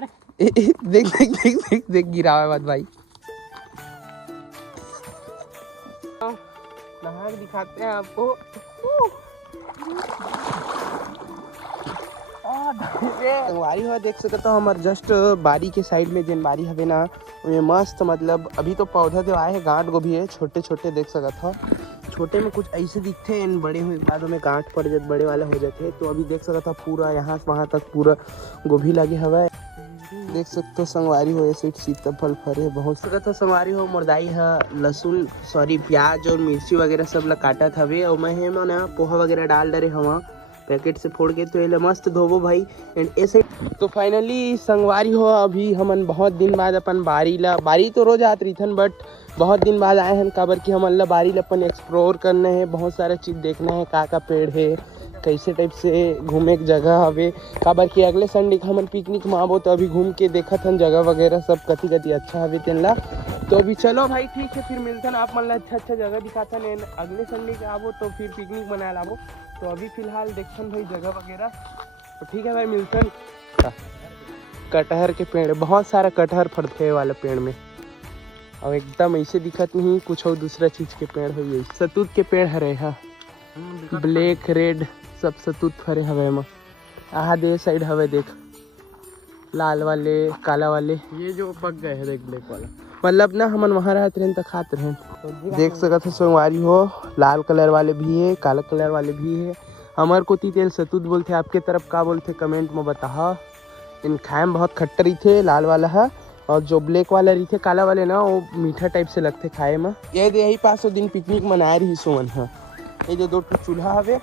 देख देख देख देख देख गिरा है मत भाई। नहा के दिखाते हैं आपको। संगवारी हो देख सकते हो हमारे जस्ट बारी के साइड में जिन बारी हवे ना उनमें मस्त मतलब अभी तो पौधा जो आए हैं गांठ गोभी है छोटे छोटे देख सकते हो। छोटे में कुछ ऐसे दिखते हैं, बड़े हुए बाद में गांठ पड़ जाते बड़े वाला हो जाते हैं। तो अभी देख सकते हो पूरा यहाँ से वहाँ तक पूरा गोभी लगे हवा है। देख सकते हो संगवारी हो ऐसे सीताफल फरे बहुत सकत हो। संगवारी हो मुरदाई है लहसुन सॉरी प्याज और मिर्ची वगैरह सब ला काटत हवे और मैं ना पोहा वगैरह डाल डरे हवा पैकेट से फोड़ के। तो ये मस्त धोबो भाई एंड ऐसे। तो फाइनली संगवारी हो अभी हमन बहुत दिन बाद अपन बारी तो रोज आत रही थन बट बहुत दिन बाद आए हैं काबर कि हमन ला बारी ला अपन एक्सप्लोर करना है, बहुत सारा चीज़ देखना है, का पेड़ है कैसे टाइप से घूमे के जगह हवे। काबर कि अगले संडे का हमन पिकनिक में आबो तो अभी घूम के देखत हन जगह वगैरह सब कति कति अच्छा हवे तेन ला। तो अभी चलो भाई ठीक है फिर मिलते हैं आप मन ला अच्छा जगह दिखाता है। अगले संडे के आबो तो फिर पिकनिक मनाए लाबो। तो अभी फिलहाल देखते भाई जगह वगैरह। तो ठीक है भाई मिलते हैं। कटहर के पेड़ बहुत सारा कटहर फड़ते वाला पेड़ में और एकदम ऐसे दिखत नहीं कुछ और दूसरा चीज के पेड़ है। सतूत के पेड़ हरे हा ब्लैक रेड सब सतूत फरे हवे में। आहा दे साइड हवे देख लाल वाले काला वाले ये जो पक गए हैं देख ब्लैक वाला मतलब ना हमन वहाँ रहते रहें तो खाते रहें। देख सकते हो सोमवारी हो लाल कलर वाले भी है काला कलर वाले भी है। हमार को तेल सतूत बोलते आपके तरफ का बोलते कमेंट में बता। इन खाए में बहुत खट्टा रही थे लाल वाला है और जो ब्लैक वाला रही थे काला वाले ना वो मीठा टाइप से लगते खाए में। यही 500 दिन पिकनिक मनाए रही सोवन है। ये जो 2 चूल्हा हवे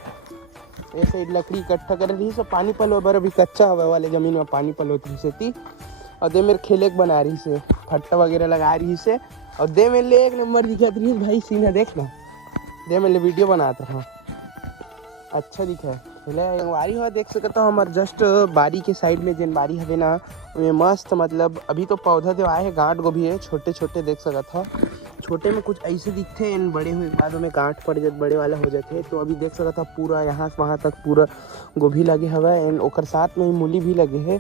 ऐसे लकड़ी इकट्ठा कर रही सब पानी पलो बर अभी कच्चा हवा वाले जमीन में पानी पलोत रही से और दे मेरे खेले के बना रही से फट्टा वगैरह लगा रही से और दे मेरे लिए 1 नंबर दिखत रही भाई सीना देख ना दे मेरे वीडियो बनाता हूँ अच्छा दिखा है। संगवारी हो देख सकते हो हमारे जस्ट बारी के साइड में जिन बारी हवे ना उनमें मस्त मतलब अभी तो पौधा जो आए हैं गांठ गोभी है छोटे छोटे देख सकते हो। छोटे में कुछ ऐसे दिखते हैं, बड़े हुए बाद में गांठ पड़ जाते बड़े वाला हो जाते हैं। तो अभी देख सकते हो पूरा यहाँ से वहाँ तक पूरा गोभी लगे हवा है एंड ओकर साथ में मूली भी लगे है।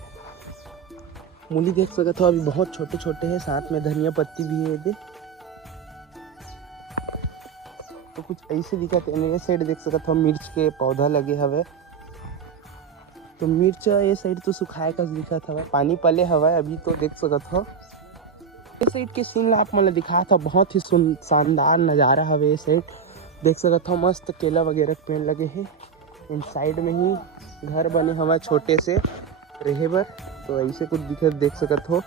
मूली देख सकते हो अभी बहुत छोटे छोटे हैं, साथ में धनिया पत्ती भी है दे। तो कुछ ऐसे दिखते हैं। ये साइड देख सकते हो मिर्च के पौधा लगे हवे। तो मिर्च ये साइड तो सुखाए का दिखा था पानी पले हवा अभी तो देख सकते हो। इस साइड के सीन आप मतलब दिखा था बहुत ही शानदार नज़ारा हवे। ये साइड देख सकते हो मस्त केला वगैरह के पेड़ लगे हैं। इन साइड में ही घर बने हवा छोटे से रहे बर। तो ऐसे कुछ दिखत देख सकते हो।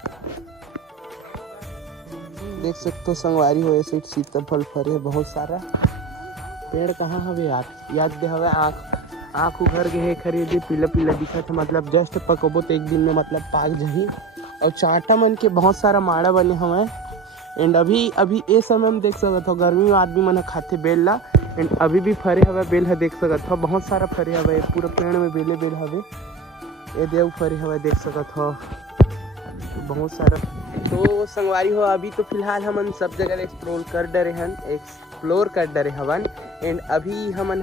देख सकते हो संगवारी हो ऐसे सीताफल फरे बहुत सारा पेड़ कहाँ हवे याद दे हवे आँख उघर के है खरीदे पीला पीला दिखा था मतलब जस्ट पकबो तो 1 दिन में मतलब पाक जही। और चाटा मन के बहुत सारा माड़ा बने हवे एंड अभी ये समय में देख सकते हो गर्मी में आदमी मन खाते बेल ला एंड अभी भी फरे हवे बेल है देख सकते हो बहुत सारा फरे हवे पूरा पेड़ में बेल हवे। ये देव फरे हवे देख सकते हो बहुत सारा। तो संगवारी हो अभी तो फिलहाल हमन सब जगह एक्सप्लोर कर डरे हवन एंड अभी हमन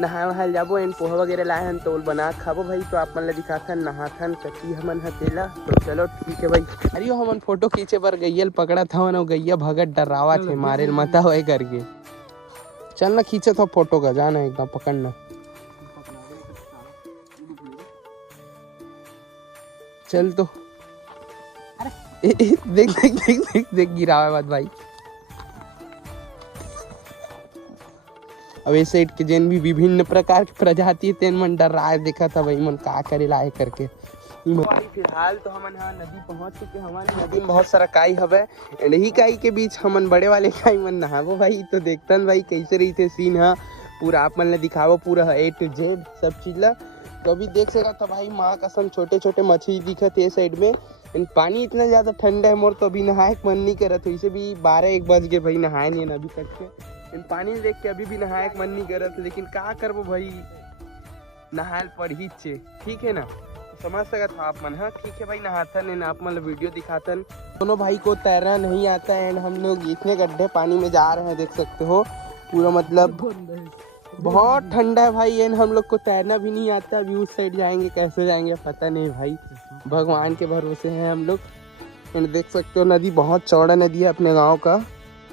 नहाए वहाए जाबो एंड पोहा वगैरह लाए हन तो बना खाबो भाई। तो आप मन ला दिखाथन नहाथन कति हमन तेला। तो चलो ठीक है भाई। अरे हमन फोटो खींचे बर गैयल पकड़ा था और गैया भगत डरावा थे मारे मता होए करके चल ना खींचे था फोटो का जाना एकदम पकड़ना चल। तो देख देख देख देख देख गिरा है मत भाई। अब इस साइड के जिन भी विभिन्न प्रकार की प्रजाति तेन मन डर रहा है देखा था भाई मन का करे लाए करके। फिलहाल तो हमन नदी पहुंच चुके हवन। नदी में बहुत सारा काई हवे एंड ही काई के बीच हमन बड़े वाले काई मन नहाबो भाई। तो देखतन भाई कैसे रही थे सीन है पूरा आप मन ला दिखावो पूरा A to Z सब चीज ला। तो अभी देख सकता था भाई माँ कसम छोटे छोटे मछली दिखत है साइड में एंड पानी इतना ज्यादा ठंडा है मोर तो अभी नहाए मन नहीं करत। इसे भी 12-1 बज गए भाई नहाए नहीं अभी तक के पानी देख के अभी भी नहाए मन नहीं करत लेकिन का करबो भाई नहाए पड़ ही छे ठीक है ना। समझ सकत आप मन ठीक है भाई नहाथन एंड आप मन वीडियो दिखातन। दोनों भाई को तैरना नहीं आता एंड हम लोग इतने गड्ढे पानी में जा रहे हैं देख सकते हो पूरा मतलब बहुत ठंडा है भाई। एंड हम लोग को तैरना भी नहीं आता। अभी उस साइड जाएंगे, कैसे जाएंगे पता नहीं भाई, भगवान के भरोसे हैं हम लोग। एंड देख सकते हो नदी बहुत चौड़ा नदी है अपने गांव का,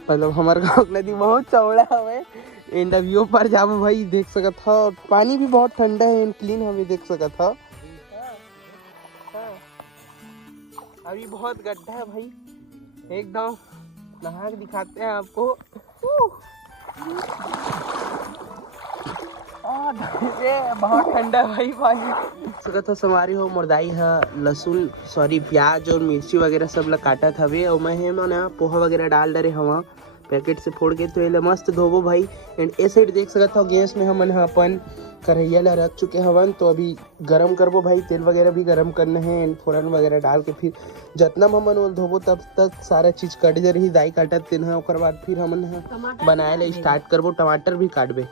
मतलब हमारे गांव का नदी बहुत चौड़ा है। एंड अभी ऊपर जाओ भाई देख सकत हो, पानी भी बहुत ठंडा है एंड क्लीन हमें देख सकत हो। अभी बहुत गड्ढा है भाई, एकदम नहा के दिखाते हैं आपको। बहुत ठंडा भाई पानी। सकत हो संवारी हो मुर्दाई है, लहसुन सॉरी प्याज और मिर्ची वगैरह सब ला काटा था वे, और मैं हे ना पोहा वगैरह डाल डरे हवा पैकेट से फोड़ के, तो ये मस्त धोबो भाई। एंड ए साइड देख सकत हो गैस में हमन अपन कढ़ैया ला रख चुके हवन, तो अभी गरम करबो भाई, तेल वगैरह भी गरम करना है। एंड फोरन वगैरह डाल के फिर जितना हमन वो धोबो तब तक सारा चीज कट जा रही, दाई काटत तेन है, ओकर बाद फिर हमन बनाए ला स्टार्ट करबो। टमाटर भी काटबे।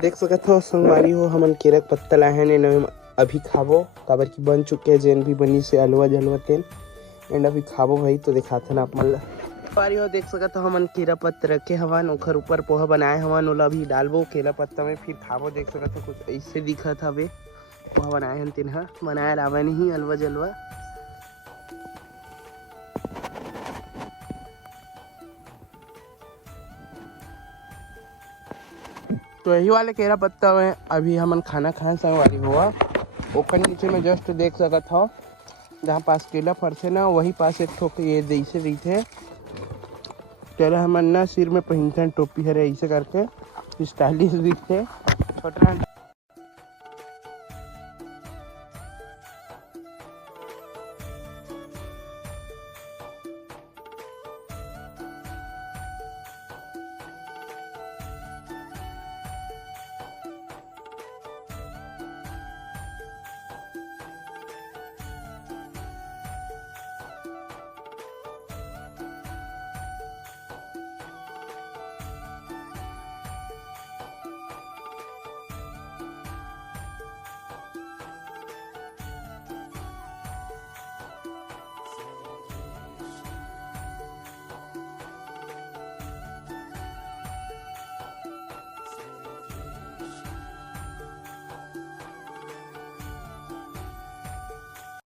देख सकत हो संगवारी हो हमन केरा के पत्ता लाए हैं, अभी खाबो काबर की बन चुके हैं जेन भी बनी से अलवा जलवा तेन। एंड अभी खाबो भाई, तो दिखाते ना आप मन ला। संगवारी हो देख सकत हो हमन केरा पत्ता रखे हवन, ओखर ऊपर पोहा बनाए हवन, ओला अभी डालबो केला पत्ता में, फिर खाबो। देख सकत हो कुछ ऐसे दिखत हवे, पोहा बनाए हन तेन ह बनाए लावे नहीं अलवा जलवा। तो यही वाले केरा पत्ता में अभी हमन खाना खाए संगवारी हुआ। ओखर नीचे में जस्ट देख सकत हो जहाँ पास केला फरसे ना, वही पास एक ठोक ये जैसे रही केला हमन ना सिर में पहनते हैं टोपी हरे ऐसे करके, स्टाइलिश दिखते छोटा।